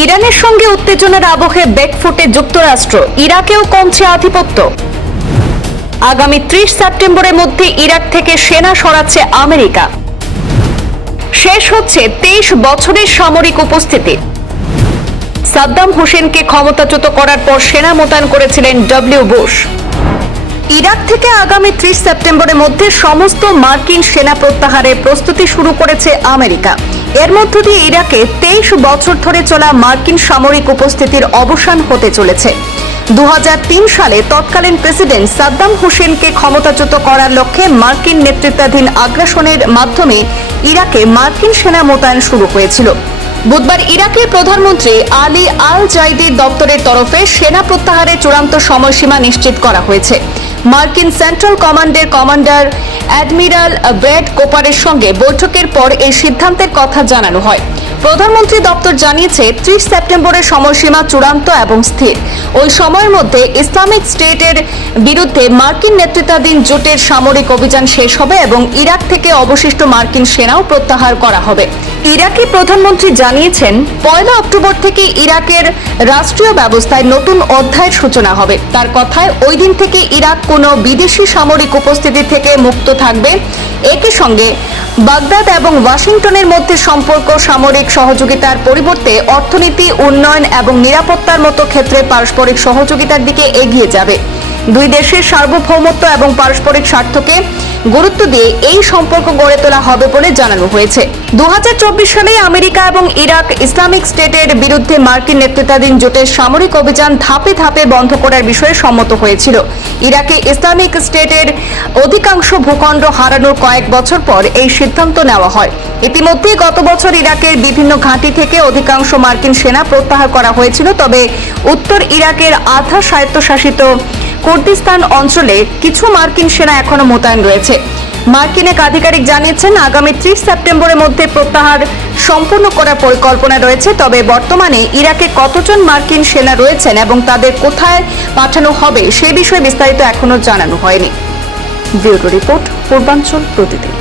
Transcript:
ইরানের সঙ্গে উত্তেজনার আবহে বেকফুটে যুক্তরাষ্ট্র, ইরাকেও কমছে আধিপত্য। আগামী 30 সেপ্টেম্বরের মধ্যে ইরাক থেকে সেনা সরাচ্ছে আমেরিকা। শেষ হচ্ছে 23 বছরের সামরিক উপস্থিতি। সাদ্দাম হোসেনকে ক্ষমতাচ্যুত করার পর সেনা মোতায়েন করেছিলেন ডব্লিউ বুশ। ইরাক থেকে আগামী 30 সেপ্টেম্বরের মধ্যে সমস্ত মার্কিন সেনা প্রত্যাহারের প্রস্তুতি শুরু করেছে আমেরিকা। এর মধ্য দিয়ে ইরাকে 23 বছর ধরে চলা মার্কিন সামরিক উপস্থিতির অবসান হতে চলেছে। 2003 সালে তৎকালীন প্রেসিডেন্ট সাদ্দাম হোসেনকে ক্ষমতাচ্যুত করার লক্ষ্যে মার্কিন নেতৃত্বাধীন আগ্রাসনের মাধ্যমে ইরাকে মার্কিন সেনা মোতায়েন শুরু হয়েছিল। বুধবার ইরাকের প্রধানমন্ত্রী আলী আল জাইদির দপ্তরের তরফে সেনা প্রত্যাহারের চূড়ান্ত সময়সীমা নিশ্চিত করা হয়েছে। মার্কিন সেন্ট্রাল কমান্ডের কমান্ডার অ্যাডমিরাল ব্র্যাড কোপারের সঙ্গে বৈঠকের পর এই সিদ্ধান্তের কথা জানানো হয়। প্রধানমন্ত্রী দপ্তর জানিয়েছে 30 সেপ্টেম্বরের সময়সীমা চূড়ান্ত এবং স্থির। ওই সময়ের মধ্যে ইসলামিক স্টেটের বিরুদ্ধে মার্কিন নেতৃত্বাধীন জোটের সামরিক অভিযান শেষ হবে এবং ইরাক থেকে অবশিষ্ট মার্কিন সেনাও প্রত্যাহার করা হবে। ইরাকি প্রধানমন্ত্রী জানিয়েছেন 1 অক্টোবর থেকে ইরাকের রাষ্ট্রীয় ব্যবস্থায় নতুন অধ্যায়ের সূচনা হবে। তার কথায় ওই দিন থেকে ইরাক কোনো বিদেশি সামরিক উপস্থিতি থেকে মুক্ত থাকবে। একই সঙ্গে বাগদাদ এবং ওয়াশিংটনের মধ্যে সম্পর্ক সামরিক সহযোগিতার পরিবর্তে অর্থনীতি, উন্নয়ন এবং নিরাপত্তার মতো ক্ষেত্রে পারস্পরিক সহযোগিতার দিকে এগিয়ে যাবে। দুই দেশের সার্বভৌমত্ব এবং পারস্পরিক স্বার্থকে গুরুত্ব দিয়ে এই সম্পর্ক গড়ে তোলা হবে বলে জানানো হয়েছে। 2024 সালে আমেরিকা এবং ইরাক ইসলামিক স্টেটের বিরুদ্ধে মার্কিন নেতৃত্বাধীন জোটের সামরিক অভিযান ধাপে ধাপে বন্ধ করার বিষয়ে সম্মত হয়েছিল। ইরাকে ইসলামিক স্টেটের অধিকাংশ ভূখণ্ড হারানোর কয়েক বছর পর এই সিদ্ধান্ত নেওয়া হয়। ইতিমধ্যে গত বছর ইরাকের বিভিন্ন ঘাঁটি থেকে অধিকাংশ মার্কিন সেনা প্রত্যাহার করা হয়েছিল, তবে উত্তর ইরাকের আধা স্বায়ত্তশাসিত কুর্দিস্তান অঞ্চলে কিছু মার্কিন সেনা এখনো মোতায়েন রয়েছে। মার্কিন এক আধিকারিক জানিয়েছেন আগামী 30 সেপ্টেম্বরের মধ্যে প্রত্যাহার সম্পূর্ণ করার পরিকল্পনা রয়েছে, তবে বর্তমানে ইরাকে কতজন মার্কিন সেনা রয়েছেন এবং তাদের কোথায় পাঠানো হবে সে বিষয়ে বিস্তারিত এখনো জানানো হয়নি। ব্যুরো রিপোর্ট, পূর্বাঞ্চল প্রতিদিন।